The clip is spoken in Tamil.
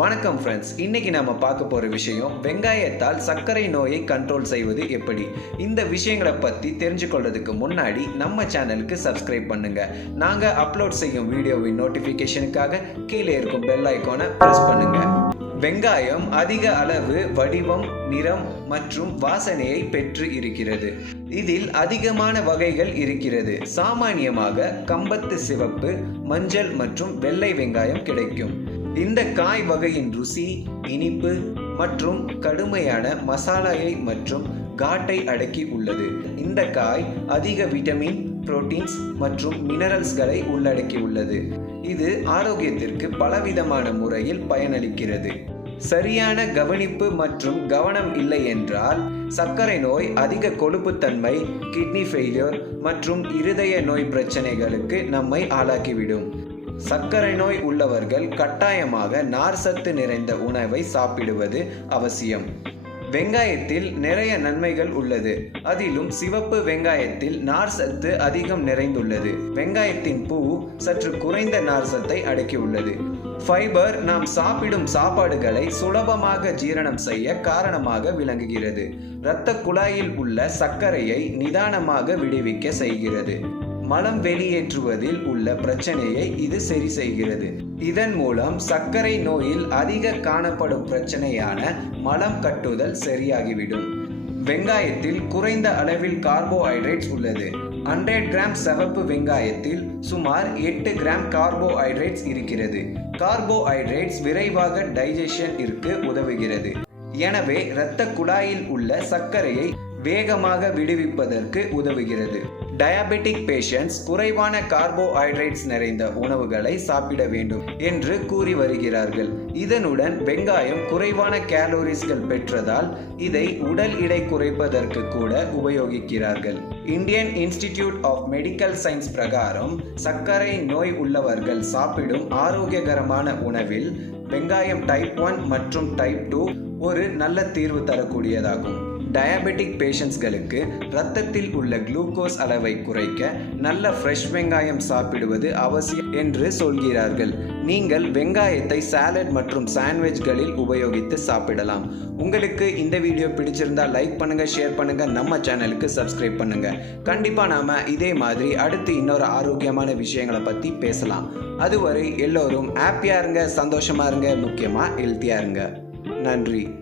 வணக்கம் ஃப்ரெண்ட்ஸ், இன்னைக்கு நம்ம பார்க்க போற விஷயம் வெங்காயத்தால் சர்க்கரை நோயை கண்ட்ரோல் செய்வது எப்படி. இந்த விஷயங்களை பத்தி தெரிஞ்சுக்கொள்றதுக்கு முன்னாடி நம்ம சேனலுக்கு சப்ஸ்கிரைப் பண்ணுங்க. நாங்க அப்லோட் செய்யும் வீடியோவின் நோட்டிபிகேஷனுக்காக கீழே இருக்கும் பெல் ஐகானை பிரஸ் பண்ணுங்க. வெங்காயம் அதிக அளவு வடிவம், நிறம் மற்றும் வாசனையை பெற்று இருக்கிறது. இதில் அதிகமான வகைகள் இருக்கிறது. சாமானியமாக கம்பத்து சிவப்பு, மஞ்சள் மற்றும் வெள்ளை வெங்காயம் கிடைக்கும். இந்த காய் வகையின் ருசி, இனிப்பு மற்றும் கடுமையான மசாலாயை மற்றும் காட்டை அடக்கி உள்ளது. இந்த காய் அதிக விட்டமின், புரோட்டீன்ஸ் மற்றும் மினரல்ஸ்களை உள்ளடக்கி உள்ளது. இது ஆரோக்கியத்திற்கு பலவிதமான முறையில் பயனளிக்கிறது. சரியான கவனிப்பு மற்றும் கவனம் இல்லை என்றால் சர்க்கரை நோய், அதிக கொழுப்புத்தன்மை, கிட்னி ஃபெயிலியர் மற்றும் இருதய நோய் பிரச்சனைகளுக்கு நம்மை ஆளாக்கிவிடும். சர்க்கரை நோய் உள்ளவர்கள் கட்டாயமாக நார் சத்து நிறைந்த உணவை சாப்பிடுவது அவசியம். வெங்காயத்தில் நிறைய நன்மைகள் உள்ளது. அதிலும் சிவப்பு வெங்காயத்தில் நார் சத்து அதிகம் நிறைந்துள்ளது. வெங்காயத்தின் பூ சற்று குறைந்த நார் சத்தை அடக்கியுள்ளது. ஃபைபர் நாம் சாப்பிடும் சாப்பாடுகளை சுலபமாக ஜீரணம் செய்ய காரணமாக விளங்குகிறது. இரத்த குழாயில் உள்ள சர்க்கரையை நிதானமாக விடுவிக்க செய்கிறது. மலம் வெளியேற்றுவதில் உள்ள பிரச்சனையை இது சரி செய்கிறது. இதன் மூலம் சர்க்கரை நோயில் அதிக காணப்படும் பிரச்சனையான மலம் கட்டுதல் சரியாகிவிடும். வெங்காயத்தில் குறைந்த அளவில் கார்போஹைட்ரேட்ஸ் உள்ளது. 100 கிராம் சிவப்பு வெங்காயத்தில் சுமார் 8 கிராம் கார்போஹைட்ரேட்ஸ் இருக்கிறது. கார்போஹைட்ரேட்ஸ் விரைவாக டைஜஷன் இருக்க உதவுகிறது. எனவே இரத்த குழாயில் உள்ள சர்க்கரையை வேகமாக விடுவிப்பதற்கு உதவுகிறது. டயாபெட்டிக் பேஷண்ட்ஸ் குறைவான கார்போஹைட்ரேட்ஸ் நிறைந்த உணவுகளை சாப்பிட வேண்டும் என்று கூறி வருகிறார்கள். இதனுடன் வெங்காயம் குறைவான கேலோரிஸ்கள் பெற்றதால் இதை உடல் எடை குறைப்பதற்கு கூட உபயோகிக்கிறார்கள். Indian Institute of Medical Science பிரகாரம் சர்க்கரை நோய் உள்ளவர்கள் சாப்பிடும் ஆரோக்கியகரமான உணவில் வெங்காயம் டைப் 1 மற்றும் டைப் 2 ஒரு நல்ல தீர்வு தரக்கூடியதாகும். டயாபெட்டிக் பேஷண்ட்ஸ்களுக்கு இரத்தத்தில் உள்ள குளுக்கோஸ் அளவை குறைக்க நல்ல ஃப்ரெஷ் வெங்காயம் சாப்பிடுவது அவசியம் என்று சொல்கிறார்கள். நீங்கள் வெங்காயத்தை சாலட் மற்றும் சாண்ட்விச்களில் உபயோகித்து சாப்பிடலாம். உங்களுக்கு இந்த வீடியோ பிடிச்சிருந்தா லைக் பண்ணுங்க, ஷேர் பண்ணுங்க, நம்ம சேனலுக்கு சப்ஸ்கிரைப் பண்ணுங்க. கண்டிப்பா நாம இதே மாதிரி அடுத்து இன்னொரு ஆரோக்கியமான விஷயங்களை பத்தி பேசலாம். அதுவரை எல்லோரும் ஹாப்பியா இருங்க, சந்தோஷமா இருங்க, முக்கியமா ஹெல்த்தியா இருங்க. நன்றி.